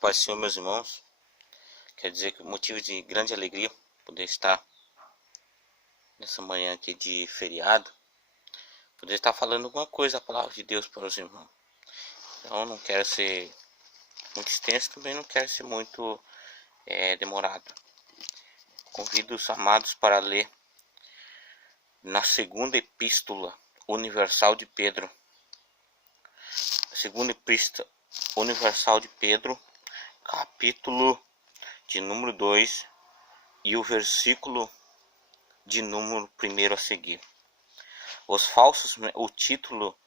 Paz do Senhor, meus irmãos. Quer dizer que motivo de grande alegria poder estar nessa manhã aqui de feriado, poder estar falando alguma coisa, a palavra de Deus para os irmãos. Então não quero ser muito extenso, também não quero ser muito demorado. Convido os amados para ler na segunda epístola universal de Pedro. A segunda epístola universal de Pedro, capítulo de número 2 e o versículo de número 1 a seguir. O título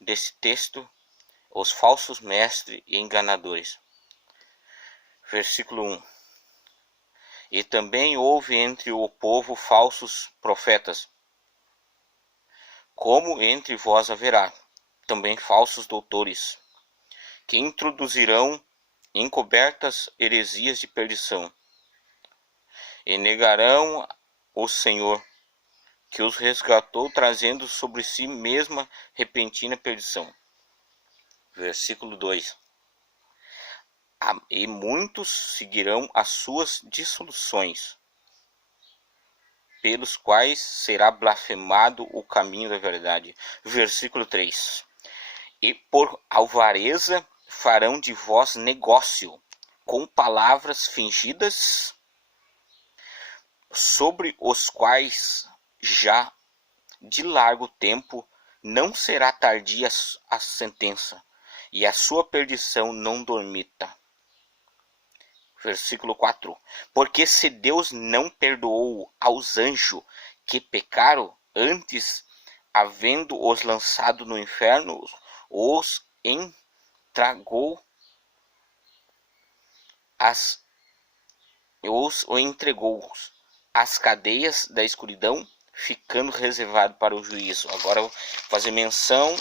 desse texto: os falsos mestres e enganadores. Versículo 1. E também houve entre o povo falsos profetas, como entre vós haverá também falsos doutores, que introduzirão encobertas heresias de perdição, e negarão o Senhor, que os resgatou, trazendo sobre si mesma repentina perdição. Versículo 2. E muitos seguirão as suas dissoluções, pelos quais será blasfemado o caminho da verdade. Versículo 3. E por alvareza farão de vós negócio com palavras fingidas, sobre os quais já de largo tempo não será tardia a sentença, e a sua perdição não dormita. Versículo 4. Porque se Deus não perdoou aos anjos que pecaram, antes, havendo-os lançado no inferno, os entregou às cadeias da escuridão, ficando reservado para o juízo. Agora eu vou fazer menção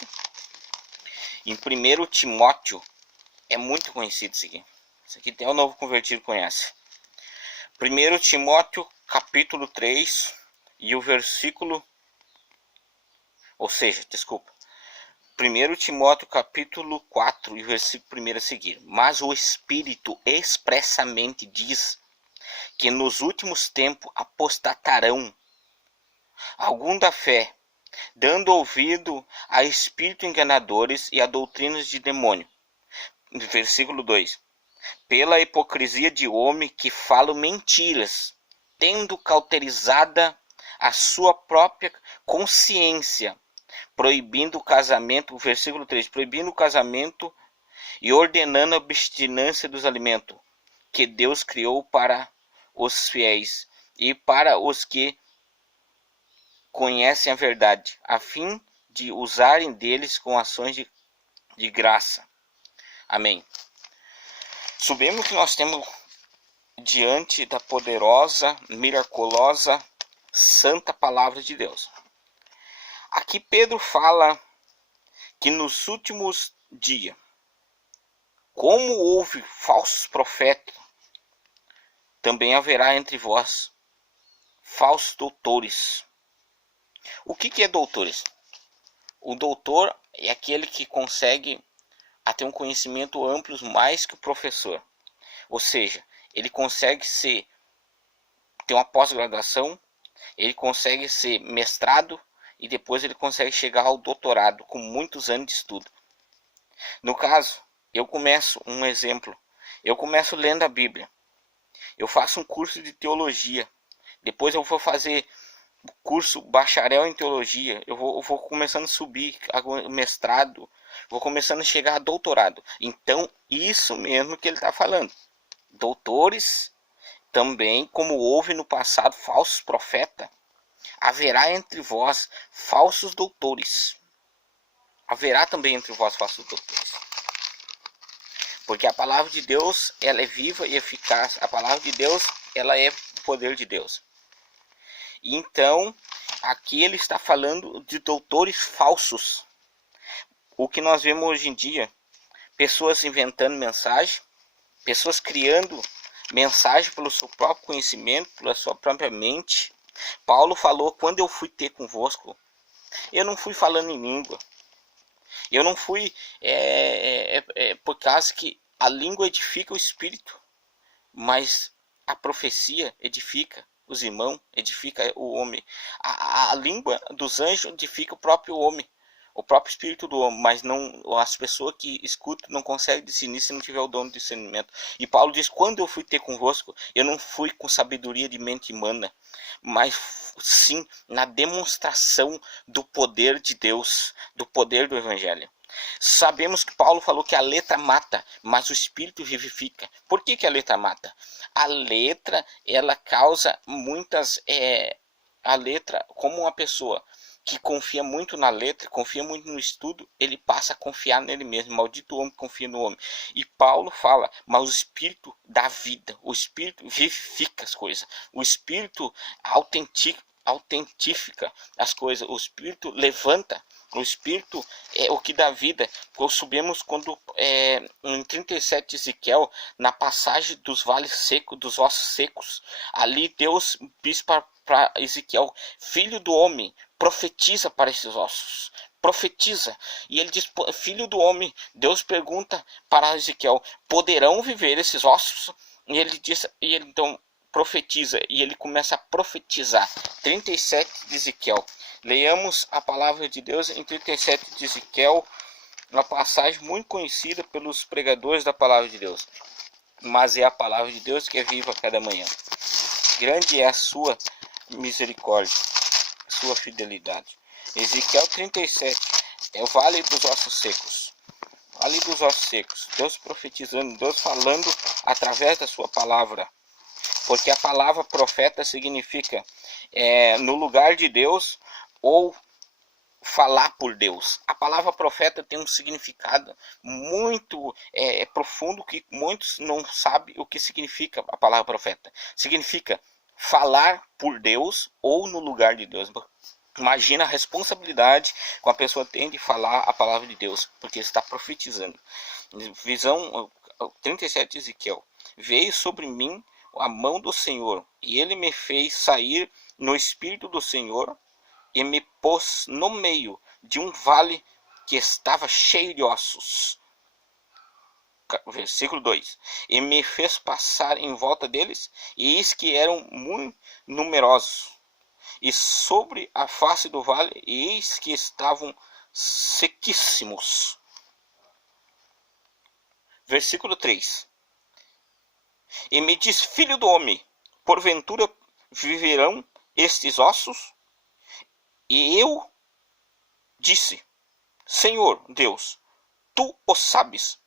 em 1 Timóteo. É muito conhecido isso aqui. Isso aqui tem o novo convertido conhece. 1 Timóteo capítulo 3 e o versículo, 1 Timóteo capítulo 4 e versículo 1 a seguir. Mas o Espírito expressamente diz que nos últimos tempos apostatarão algum da fé, dando ouvido a espíritos enganadores e a doutrinas de demônio. Versículo 2. Pela hipocrisia de homem que falam mentiras, tendo cauterizada a sua própria consciência, proibindo o casamento, versículo 3, proibindo o casamento e ordenando a abstinência dos alimentos que Deus criou para os fiéis e para os que conhecem a verdade, a fim de usarem deles com ações de graça. Amém. Sabemos que nós temos diante da poderosa, miraculosa, santa palavra de Deus. Aqui Pedro fala que nos últimos dias, como houve falsos profetas, também haverá entre vós falsos doutores. O que é doutores? O doutor é aquele que consegue ter um conhecimento amplo mais que o professor. Ou seja, ele consegue ter uma pós-graduação, ele consegue ser mestrado e depois ele consegue chegar ao doutorado com muitos anos de estudo. No caso, eu começo lendo a Bíblia. Eu faço um curso de teologia. Depois eu vou fazer o curso bacharel em teologia. Eu vou começando a subir mestrado. Vou começando a chegar a doutorado. Então, isso mesmo que ele está falando. Doutores, também, como houve no passado falsos profetas, haverá entre vós falsos doutores. Haverá também entre vós falsos doutores. Porque a palavra de Deus, ela é viva e eficaz. A palavra de Deus, ela é o poder de Deus. Então, aqui ele está falando de doutores falsos. O que nós vemos hoje em dia, pessoas inventando mensagem, pessoas criando mensagem pelo seu próprio conhecimento, pela sua própria mente. Paulo falou: quando eu fui ter convosco, eu não fui falando em língua. Eu não fui por causa que A língua edifica o espírito, mas a profecia edifica os irmãos, edifica o homem. A língua dos anjos edifica o próprio homem, o próprio espírito do homem, mas não, as pessoas que escutam não conseguem discernir se não tiver o dom de discernimento. E Paulo diz: quando eu fui ter convosco, eu não fui com sabedoria de mente humana, mas sim na demonstração do poder de Deus, do poder do evangelho. Sabemos que Paulo falou que a letra mata, mas o espírito vivifica. Por que a letra mata? A letra, ela causa muitas... a letra, como uma pessoa que confia muito na letra, confia muito no estudo, ele passa a confiar nele mesmo. Maldito homem que confia no homem. E Paulo fala, mas o espírito dá vida, o espírito vivifica as coisas, o espírito autentifica as coisas, o espírito levanta, o espírito é o que dá vida. Subimos quando em 37 de Ezequiel, na passagem dos vales secos, dos ossos secos, ali Deus diz para Ezequiel: filho do homem, profetiza para esses ossos, profetiza. E ele diz: filho do homem, Deus pergunta para Ezequiel: poderão viver esses ossos? E ele diz, e ele então profetiza, e ele começa a profetizar. 37 de Ezequiel. Leiamos a palavra de Deus em 37 de Ezequiel, uma passagem muito conhecida pelos pregadores da palavra de Deus. Mas é a palavra de Deus que é viva a cada manhã. Grande é a sua misericórdia, a sua fidelidade. Ezequiel 37, é o vale dos ossos secos. Vale dos ossos secos. Deus profetizando, Deus falando através da sua palavra. Porque a palavra profeta significa no lugar de Deus ou falar por Deus. A palavra profeta tem um significado muito profundo que muitos não sabem o que significa a palavra profeta. Significa falar por Deus ou no lugar de Deus. Imagina a responsabilidade que a pessoa tem de falar a palavra de Deus, porque está profetizando. Visão 37 de Ezequiel. Veio sobre mim a mão do Senhor, e ele me fez sair no espírito do Senhor, e me pôs no meio de um vale que estava cheio de ossos. Versículo 2. E me fez passar em volta deles, e eis que eram muito numerosos. E sobre a face do vale, eis que estavam sequíssimos. Versículo 3. E me diz: filho do homem, porventura viverão estes ossos? E eu disse: Senhor Deus, tu o sabes.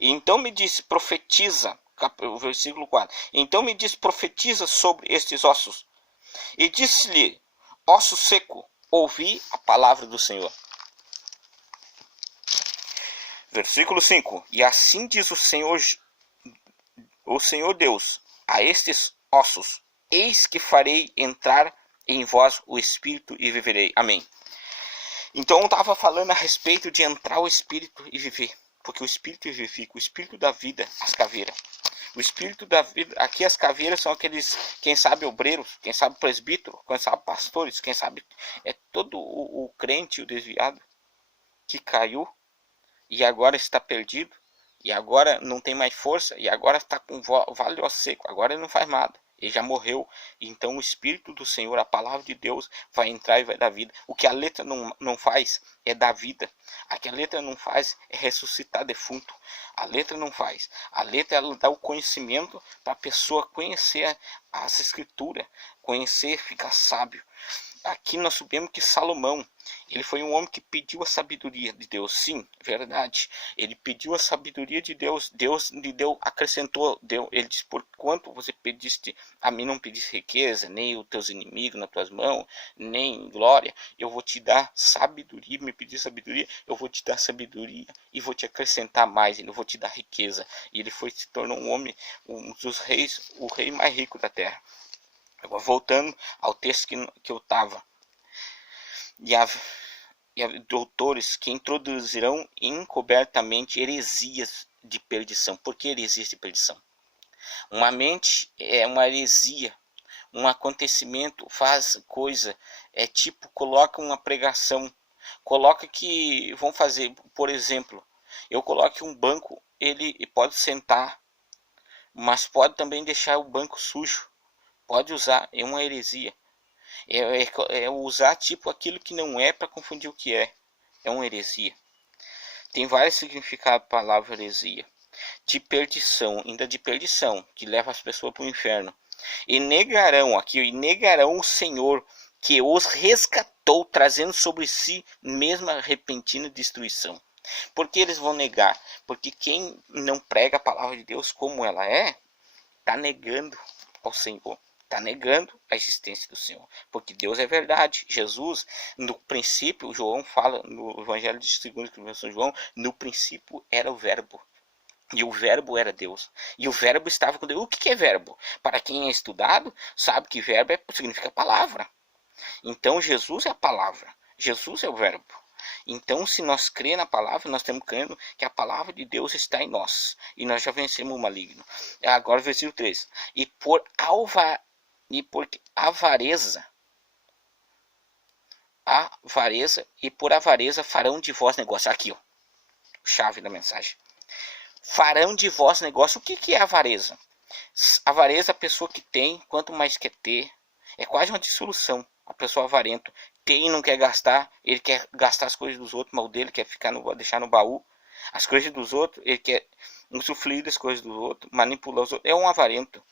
E então me disse: profetiza. Versículo 4. Então me disse: profetiza sobre estes ossos. E disse-lhe: osso seco, ouvi a palavra do Senhor. Versículo 5. E assim diz o Senhor Deus a estes ossos: eis que farei entrar em vós o Espírito e viverei. Amém. Então eu estava falando a respeito de entrar o Espírito e viver. Porque o Espírito vivifica, o Espírito da vida, as caveiras. O Espírito da vida, aqui as caveiras são aqueles, quem sabe obreiros, quem sabe presbítero, quem sabe pastores, quem sabe todo o crente, o desviado, que caiu e agora está perdido, e agora não tem mais força, e agora está com vale ó seco, agora ele não faz nada, ele já morreu. Então o Espírito do Senhor, a palavra de Deus, vai entrar e vai dar vida. O que a letra não faz é dar vida. O que a letra não faz é ressuscitar defunto. A letra não faz. A letra, ela dá o conhecimento para a pessoa conhecer as escrituras, conhecer, ficar sábio. Aqui nós sabemos que Salomão, ele foi um homem que pediu a sabedoria de Deus. Sim, verdade. Ele pediu a sabedoria de Deus. Deus lhe deu, acrescentou. Ele disse: por quanto você pediste, a mim não pediste riqueza, nem os teus inimigos nas tuas mãos, nem glória, eu vou te dar sabedoria. Me pedir sabedoria, eu vou te dar sabedoria e vou te acrescentar mais. Eu vou te dar riqueza. E ele se tornou um homem, um dos reis, o rei mais rico da terra. Agora, voltando ao texto que eu estava. E há doutores que introduzirão encobertamente heresias de perdição. Por que heresias de perdição? Uma mente é uma heresia. Um acontecimento faz coisa. Tipo, coloca uma pregação. Coloca que vão fazer, por exemplo, eu coloco um banco ele pode sentar, mas pode também deixar o banco sujo. Pode usar, é uma heresia. É usar tipo aquilo que não é para confundir o que é. É uma heresia. Tem vários significados a palavra heresia. De perdição, ainda de perdição, que leva as pessoas para o inferno. E negarão o Senhor que os resgatou, trazendo sobre si mesma repentina destruição. Por que eles vão negar? Porque quem não prega a palavra de Deus como ela é, está negando ao Senhor. Está negando a existência do Senhor. Porque Deus é verdade. Jesus, no princípio, João fala no Evangelho de 2 João, no princípio era o verbo. E o verbo era Deus. E o verbo estava com Deus. O que é verbo? Para quem é estudado, sabe que verbo significa palavra. Então Jesus é a palavra. Jesus é o verbo. Então, se nós cremos na palavra, nós temos crendo que a palavra de Deus está em nós. E nós já vencemos o maligno. Agora, versículo 3. E por avareza, e por avareza farão de vós negócio. Aqui, ó, chave da mensagem. Farão de vós negócio. O que é avareza? Avareza é a pessoa que tem, quanto mais quer ter. É quase uma dissolução. A pessoa avarenta. Tem e não quer gastar. Ele quer gastar as coisas dos outros, mas o dele quer deixar no baú. As coisas dos outros, ele quer usufruir das coisas dos outros, manipular os outros. É um avarento.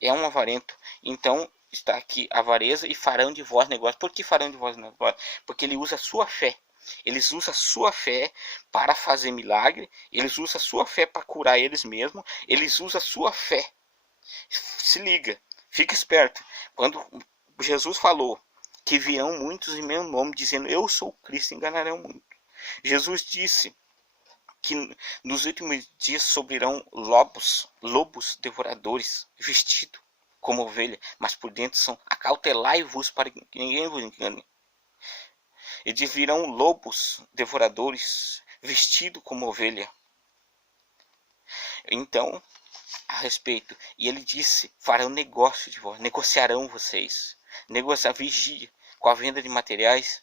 É um avarento. Então, está aqui avareza e farão de vós negócio. Por que farão de vós negócio? Porque ele usa a sua fé. Eles usam a sua fé para fazer milagre. Eles usam a sua fé para curar eles mesmos. Eles usam a sua fé. Se liga, fica esperto. Quando Jesus falou que virão muitos em meu nome, dizendo eu sou Cristo, enganarão muito. Jesus disse que nos últimos dias sobrirão lobos devoradores, vestidos como ovelha, mas por dentro são acautelai-vos para que ninguém vos engane. E virão lobos devoradores, vestidos como ovelha. Então, a respeito, e ele disse, farão negócio de vós, negociarão vocês, vigia com a venda de materiais,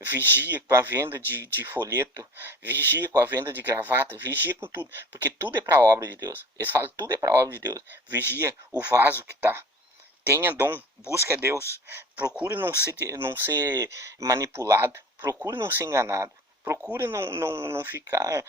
vigia com a venda de folheto, vigia com a venda de gravata, vigia com tudo, porque tudo é para a obra de Deus. Eles falam tudo é para a obra de Deus. Vigia o vaso que está. Tenha dom, busque a Deus, procure não ser manipulado, procure não ser enganado, procure não ficar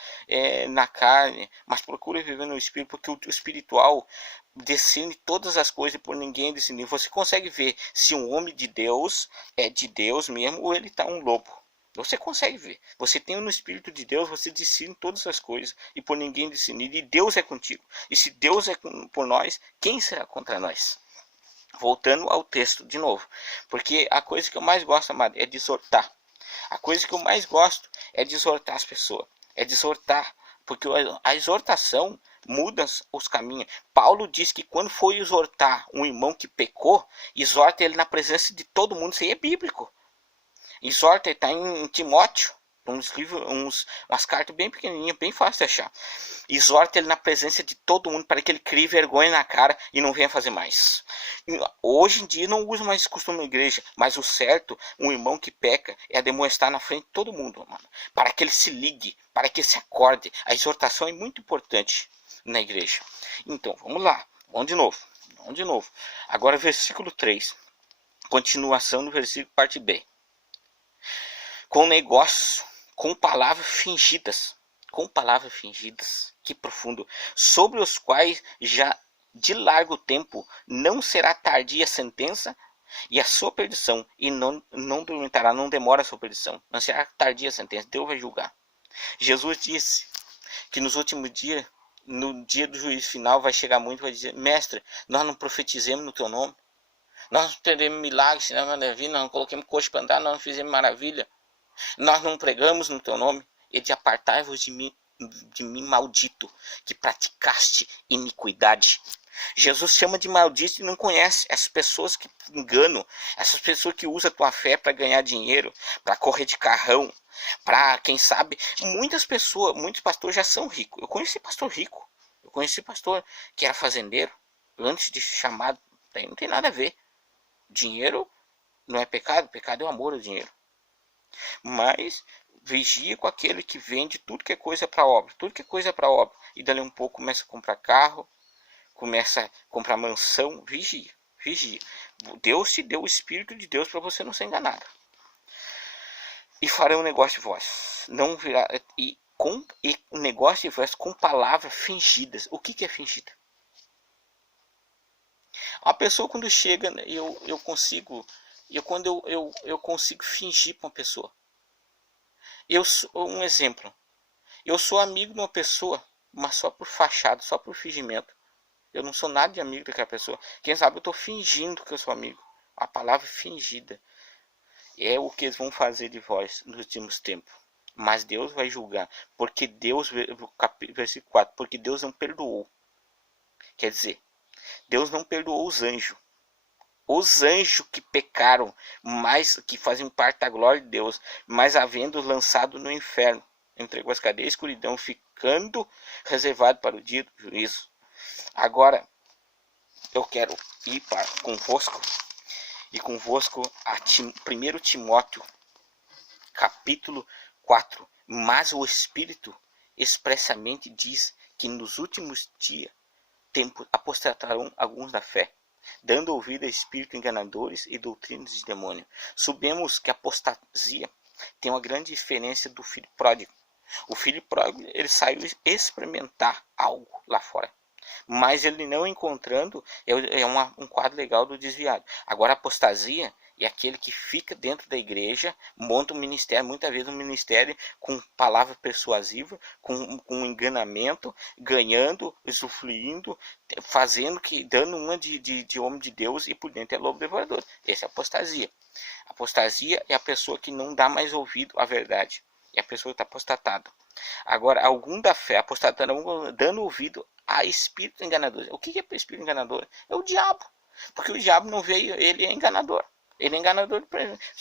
na carne, mas procure viver no Espírito, porque o espiritual discerne todas as coisas por ninguém discernir. Você consegue ver se um homem de Deus é de Deus mesmo ou ele está um lobo. Você consegue ver. Você tem no Espírito de Deus, você discerne todas as coisas e por ninguém discernir. E Deus é contigo. E se Deus é por nós, quem será contra nós? Voltando ao texto de novo, porque a coisa que eu mais gosto, amado, é de exortar. A coisa que eu mais gosto é de exortar as pessoas, é de exortar, porque a exortação muda os caminhos. Paulo diz que quando for exortar um irmão que pecou, exorta ele na presença de todo mundo. Isso aí é bíblico. Exorta, ele está em Timóteo. Umas cartas bem pequenininhas, bem fácil de achar. Exorta ele na presença de todo mundo para que ele crie vergonha na cara e não venha fazer mais. Hoje em dia não usa mais esse costume na igreja, mas o certo, um irmão que peca, é demonstrar na frente de todo mundo, mano, para que ele se ligue, para que ele se acorde. A exortação é muito importante na igreja. Então, vamos lá, vamos de novo. Agora versículo 3, continuação do versículo parte B. Com negócio, com palavras fingidas, que profundo, sobre os quais já de largo tempo não será tardia a sentença e a sua perdição, e não dormitará, não demora a sua perdição, não será tardia a sentença, Deus vai julgar. Jesus disse que nos últimos dias, no dia do juízo final, vai chegar muito e vai dizer, mestre, nós não profetizemos no teu nome, nós não teremos milagres, sinal, maravilha, nós não coloquemos coxa para andar, nós não fizemos maravilha, nós não pregamos no teu nome. E de apartai-vos de mim, maldito, que praticaste iniquidade. Jesus chama de maldito e não conhece essas pessoas que enganam, essas pessoas que usam a tua fé para ganhar dinheiro, para correr de carrão, para, quem sabe, muitos pastores já são ricos. Eu conheci pastor rico, eu conheci pastor que era fazendeiro, antes de chamado, não tem nada a ver. Dinheiro não é pecado, pecado é o amor ao dinheiro. Mas Vigia com aquele que vende tudo que é coisa para obra, tudo que é coisa para obra. E dali um pouco começa a comprar carro, começa a comprar mansão. Vigia, vigia. Deus te deu o Espírito de Deus para você não ser enganado. E fará um negócio de vós. Não virá. E um negócio de vós com palavras fingidas. O que é fingida? A pessoa quando chega, eu consigo fingir para uma pessoa. Um exemplo. Eu sou amigo de uma pessoa, mas só por fachada, só por fingimento. Eu não sou nada de amigo daquela pessoa. Quem sabe eu estou fingindo que eu sou amigo. A palavra fingida é o que eles vão fazer de vós nos últimos tempos. Mas Deus vai julgar. Porque Deus, versículo 4, porque Deus não perdoou. Quer dizer, Deus não perdoou os anjos. Os anjos que pecaram, mas que faziam parte da glória de Deus, mas havendo lançado no inferno, entregou as cadeias e escuridão, ficando reservado para o dia do juízo. Agora, eu quero ir convosco a 1 Timóteo, capítulo 4. Mas o Espírito expressamente diz que nos últimos dias apostatarão alguns da fé, dando ouvido a espíritos enganadores e doutrinas de demônio. Sabemos que a apostasia tem uma grande diferença do filho pródigo. O filho pródigo, ele saiu experimentar algo lá fora, mas ele não encontrando, um quadro legal do desviado. Agora a apostasia é aquele que fica dentro da igreja, monta um ministério, muitas vezes um ministério com palavra persuasiva, com enganamento, ganhando, usufruindo, fazendo dando uma de homem de Deus e por dentro é lobo devorador. Essa é a apostasia. A apostasia é a pessoa que não dá mais ouvido à verdade. É a pessoa que está apostatada. Agora, algum da fé apostatando, dando ouvido a espírito enganador. O que é espírito enganador? É o diabo. Porque o diabo não veio, ele é enganador. Ele é enganador.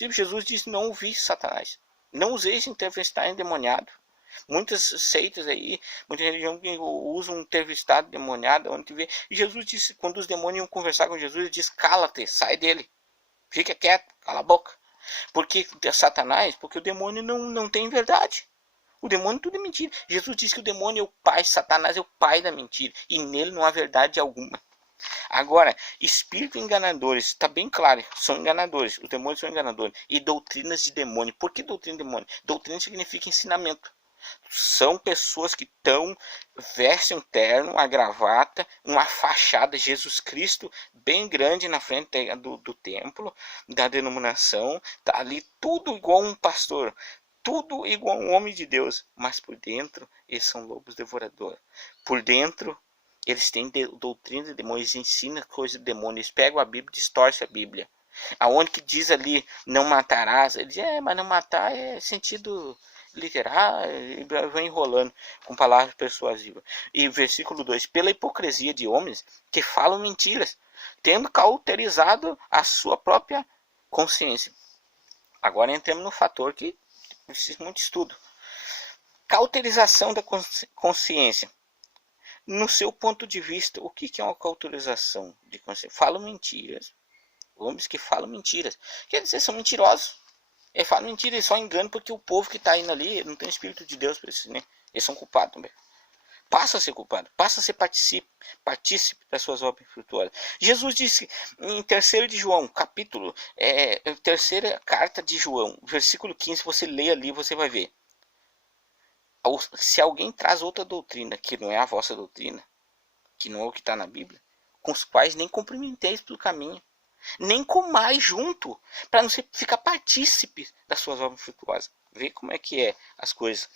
Jesus disse: não ouvi Satanás. Não useis entrevistar endemoniado. Muitas seitas aí, muita religião que usam um entrevistado endemoniado. Onde vê. E Jesus disse, quando os demônios iam conversar com Jesus, ele disse: cala-te, sai dele. Fica quieto, cala a boca. Porque Satanás, porque o demônio não tem verdade. O demônio tudo é mentira. Jesus disse que o demônio é o pai, Satanás é o pai da mentira. E nele não há verdade alguma. Agora, espíritos enganadores, está bem claro, são enganadores. Os demônios são enganadores. E doutrinas de demônio. Por que doutrina de demônio? Doutrina significa ensinamento. São pessoas que vestem um terno, uma gravata, uma fachada, Jesus Cristo bem grande na frente do templo, da denominação. Está ali tudo igual um pastor. Tudo igual um homem de Deus, mas por dentro eles são lobos devoradores. Por dentro eles têm doutrina de demônios, ensinam coisas de demônios, eles pegam a Bíblia e distorcem a Bíblia. Aonde que diz ali, não matarás, ele diz, mas não matar é sentido literal, e vai enrolando com palavras persuasivas. E versículo 2, pela hipocrisia de homens que falam mentiras, tendo cauterizado a sua própria consciência. Agora entramos no fator que precisa muito estudo. Cauterização da consciência. No seu ponto de vista, o que é uma cauterização de consciência? Falam mentiras. Homens que falam mentiras. Quer dizer, são mentirosos. Eles falam mentiras, eles só enganam porque o povo que está indo ali não tem Espírito de Deus para isso, né? Eles são culpados também. Passa a ser culpado, passa a ser partícipe das suas obras frutuosas. Jesus disse em 3 de João, capítulo, terceira carta de João, versículo 15, você lê ali, você vai ver. Se alguém traz outra doutrina, que não é a vossa doutrina, que não é o que está na Bíblia, com os quais nem cumprimenteis pelo caminho, nem comais junto, para não ficar partícipe das suas obras frutuosas. Vê como é que é as coisas.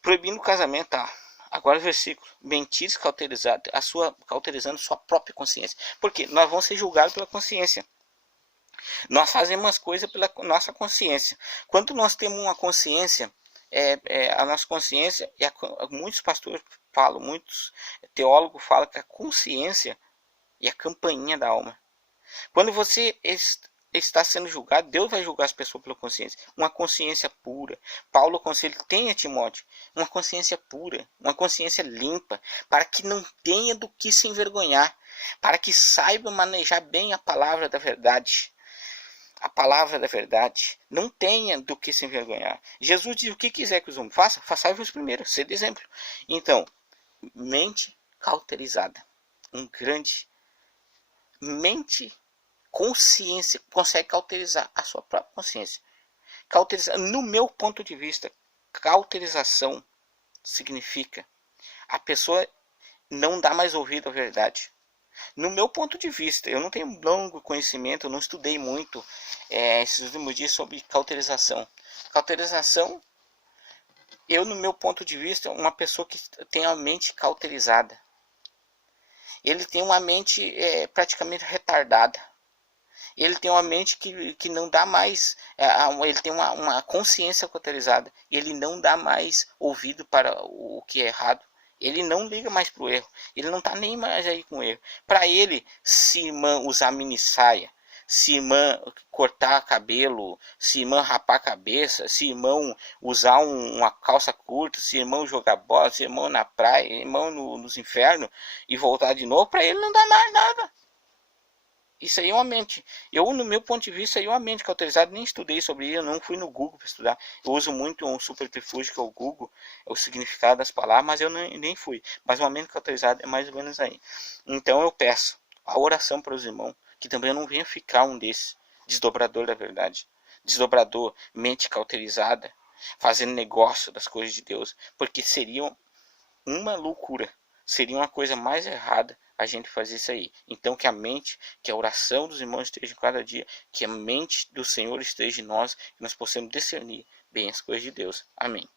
Proibindo o casamento, tá? Agora o versículo, mentiras cauterizando sua própria consciência. Porque nós vamos ser julgados pela consciência. Nós fazemos as coisas pela nossa consciência. Quando nós temos uma consciência, a nossa consciência, muitos pastores falam, muitos teólogos falam que a consciência é a campainha da alma. Quando você está sendo julgado, Deus vai julgar as pessoas pela consciência. Uma consciência pura. Paulo aconselha, tenha, Timóteo, uma consciência pura, uma consciência limpa, para que não tenha do que se envergonhar, para que saiba manejar bem a palavra da verdade. a palavra da verdade. Não tenha do que se envergonhar. Jesus diz: o que quiser que os homens façam, façai-vos primeiro, sede exemplo. Então, mente cauterizada. Mente, consciência, consegue cauterizar a sua própria consciência. Cauterizar, no meu ponto de vista, cauterização significa a pessoa não dá mais ouvido à verdade. No meu ponto de vista, eu não tenho longo conhecimento, eu não estudei muito esses últimos dias sobre cauterização. Cauterização, no meu ponto de vista, uma pessoa que tem a mente cauterizada. Ele tem uma mente praticamente retardada. Ele tem uma mente que não dá mais, ele tem uma consciência cauterizada. Ele não dá mais ouvido para o que é errado. Ele não liga mais para o erro. Ele não está nem mais aí com o erro. Para ele, se irmã usar mini saia, se irmã cortar cabelo, se irmã rapar a cabeça, se irmão usar uma calça curta, se irmão jogar bola, se irmão na praia, irmão nos infernos e voltar de novo, para ele não dá mais nada. Isso aí é uma mente. No meu ponto de vista, aí é uma mente cauterizada. Nem estudei sobre isso, eu não fui no Google para estudar. Eu uso muito um superterfúgio que é o Google, o significado das palavras, mas eu nem fui. Mas uma mente cauterizada é mais ou menos aí. Então eu peço a oração para os irmãos, que também eu não venha ficar um desses, desdobrador da verdade. Desdobrador, mente cauterizada, fazendo negócio das coisas de Deus, porque seria uma loucura. Seria uma coisa mais errada a gente fazer isso aí. Então que a mente, que a oração dos irmãos esteja em cada dia, que a mente do Senhor esteja em nós, que nós possamos discernir bem as coisas de Deus. Amém.